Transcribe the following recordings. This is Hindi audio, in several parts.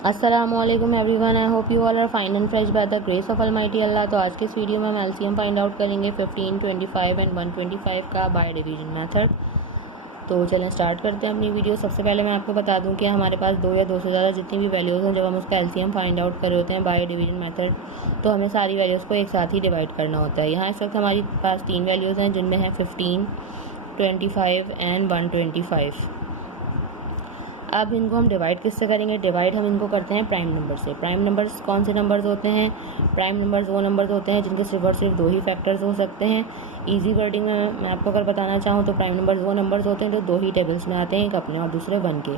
अस्सलामुअलैकुम everyone, I hope you all are fine and fresh by the grace of almighty Allah. तो आज के इस वीडियो में हम एलसीएम फाइंड आउट करेंगे 15, 25 एंड 125 का बाय डिवीजन मेथड। तो चलें स्टार्ट करते हैं अपनी वीडियो। सबसे पहले मैं आपको बता दूं कि हमारे पास दो या दो से ज़्यादा जितनी भी वैल्यूज़ हैं, जब हम उसका एलसीएम फाइंड आउट कर रहे होते हैं बाय डिवीजन मेथड, तो हमें सारी वैल्यूज़ को एक साथ ही डिवाइड करना होता है। यहाँ इस वक्त हमारे पास तीन वैल्यूज़ हैं जिनमें है 15, 25 एंड 125। अब इनको हम डिवाइड किससे करेंगे? डिवाइड हम इनको करते हैं प्राइम नंबर से। प्राइम नंबर्स कौन से नंबर्स होते हैं? प्राइम नंबर्स वो नंबर्स होते हैं जिनके सिर्फ और सिर्फ दो ही फैक्टर्स हो सकते हैं। इजी वर्डिंग में मैं आपको अगर बताना चाहूँ तो प्राइम नंबर्स वो नंबर्स होते हैं जो दो ही टेबल्स में आते हैं, एक अपने और दूसरे वन के।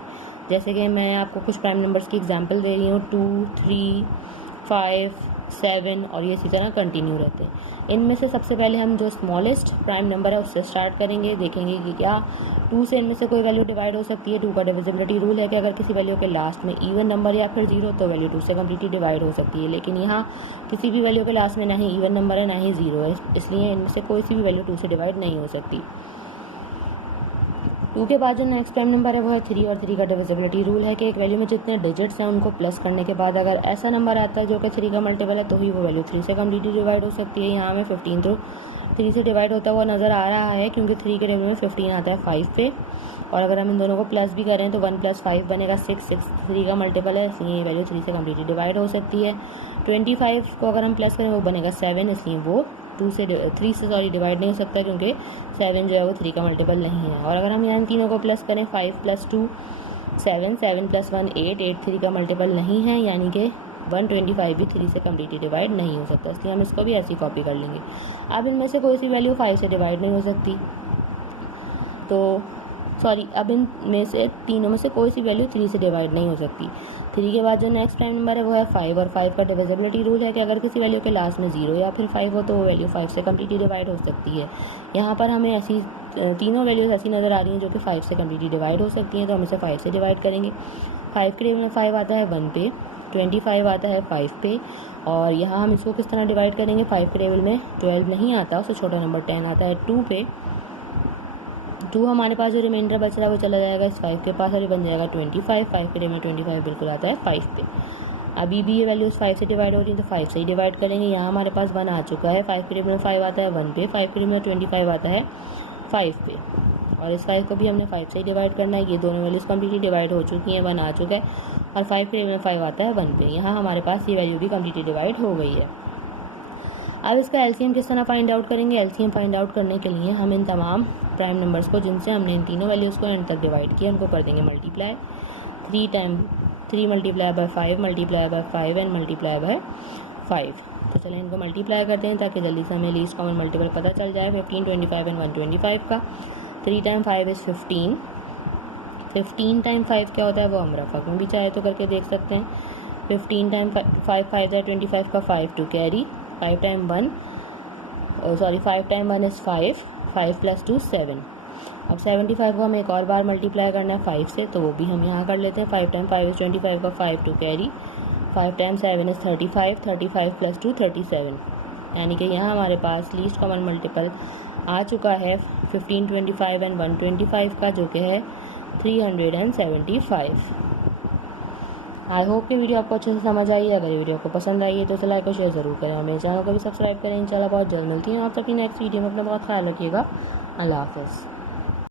जैसे कि मैं आपको कुछ प्राइम नंबर्स की एग्जाम्पल दे रही हूँ, 2, 3, 5, 7 और ये इसी तरह कंटिन्यू रहते हैं। इनमें से सबसे पहले हम जो स्मॉलेस्ट प्राइम नंबर है उससे स्टार्ट करेंगे। देखेंगे कि क्या 2 से इनमें से कोई वैल्यू डिवाइड हो सकती है। 2 का डिविजिबिलिटी रूल है कि अगर किसी वैल्यू के लास्ट में इवन नंबर या फिर 0 तो वैल्यू 2 से कम्प्लीटली डिवाइड हो सकती है। लेकिन यहाँ किसी भी वैल्यू के लास्ट में ना ही इवन नंबर है ना ही 0 है, इसलिए इनमें से कोई सी भी वैल्यू 2 से डिवाइड नहीं हो सकती। 2 के बाद जो नेक्स्ट प्राइम नंबर है वो है 3, और 3 का डिविजिबिलिटी रूल है कि एक वैल्यू में जितने डिजिट्स हैं उनको प्लस करने के बाद अगर ऐसा नंबर आता है जो कि 3 का मल्टीपल है तो ही वो वैल्यू 3 से कम्प्लीटली डिवाइड हो सकती है। यहाँ हमें 15 तो 3 से डिवाइड होता हुआ नज़र आ रहा है क्योंकि 3 के टेबल में 15 आता है 5 पे, और अगर हम इन दोनों को प्लस भी करें तो 1 + 5 बनेगा 6। 6 3 का मल्टीपल है, इसलिए ये वैल्यू 3 से कम्प्लीटली डिवाइड हो सकती है। 25 को अगर हम प्लस करें वो बनेगा 7, इसलिए वो 3 से डिवाइड नहीं हो सकता क्योंकि 7 जो है वो 3 का मल्टीपल नहीं है। और अगर हम यहाँ इन तीनों को प्लस करें 5 + 2 7, 7 + 1 8, 8 3 का मल्टीपल नहीं है, यानी कि 125 भी 3 से कम्प्लीटली डिवाइड नहीं हो सकता, इसलिए हम इसको भी ऐसी कॉपी कर लेंगे। अब इनमें से कोई सी वैल्यू 5 से डिवाइड नहीं हो सकती, तो अब इनमें से तीनों में से कोई सी वैल्यू 3 से डिवाइड नहीं हो सकती। 3 के बाद जो नेक्स्ट प्राइम नंबर है वो है 5, और 5 का डिविजिबिलिटी रूल है कि अगर किसी वैल्यू के लास्ट में 0 या फिर 5 हो तो वो वैल्यू 5 से कम्प्लीटली डिवाइड हो सकती है। यहाँ पर हमें ऐसी तीनों वैल्यूज़ ऐसी नज़र आ रही हैं जो कि 5 से कम्प्लीटली डिवाइड हो सकती हैं, तो हम इसे 5 से डिवाइड करेंगे। 5 के टेबल में 5 आता है 1 पे, 25 आता है 5 पे, और यहाँ हम इसको किस तरह डिवाइड करेंगे? 5 के टेबल में 12 नहीं आता, उससे छोटा नंबर 10 आता है 2 पे। 2 हमारे पास जो रिमाइंडर बच रहा है वो चला जाएगा इस 5 के पास और ये बन जाएगा 25। 5 के टेबल में 25 बिल्कुल आता है 5 पे। अभी भी ये वैल्यूज़ 5 से डिवाइड हो रही है तो 5 से ही डिवाइड करेंगे। यहाँ हमारे पास 1 आ चुका है, 5 के टेबल में 5 आता है 1 पे, 5 के टेबल में 25 आता है 5 पे, और इस 5 को भी हमने 5 से ही डिवाइड करना है। ये दोनों वैल्यूज़ कम्प्लीटली डिवाइड हो चुकी हैं, 1 आ चुका है, और 5 के टेबल में 5 आता है 1 पे। यहाँ हमारे पास ये वैल्यू भी कम्प्लीटली डिवाइड हो गई है। अब इसका एलसीएम किस तरह फाइंड आउट करेंगे? एलसीएम फाइंड आउट करने के लिए हम इन तमाम प्राइम नंबर्स को जिनसे हमने इन तीनों वैल्यूज़ को एंड तक डिवाइड किया उनको कर देंगे multiply. 3 × 5 multiply by 5 and multiply by 5। तो चलें इनको मल्टीप्लाई करते हैं ताकि जल्दी से हमें लीस्ट कॉमन मल्टीपल पता चल जाए 15, 25 एंड 125 का। 3 × 5 इज़ 15। 15 × 5 क्या होता है वो हम रफा में भी चाहे तो करके देख सकते हैं। 15 × 5 5 है 25 का 5 टू कैरी, 5 × 1 इज़ 5, 5 + 2 7। अब 75 को हमें एक और बार मल्टीप्लाई करना है 5 से, तो वो भी हम यहाँ कर लेते हैं। 5 × 5 इज़ 25 का 5 टू कैरी, 5 × 7 इज़ 35, 35 + 2 37, यानी कि यहाँ हमारे पास लीस्ट कॉमन मल्टीपल आ चुका है 15, 25 एंड 125 का, जो कि है 375। आई होप कि वीडियो आपको अच्छे से समझ आई है। अगर ये वीडियो आपको पसंद आई है तो इसे लाइक और शेयर ज़रूर करें, और मेरे चैनल को भी सब्सक्राइब करें। इंशाल्लाह बहुत जल्द मिलती हूँ आप सबकी नेक्स्ट वीडियो में। अपना बहुत ख्याल रखिएगा। अल्लाह हाफ़िज़।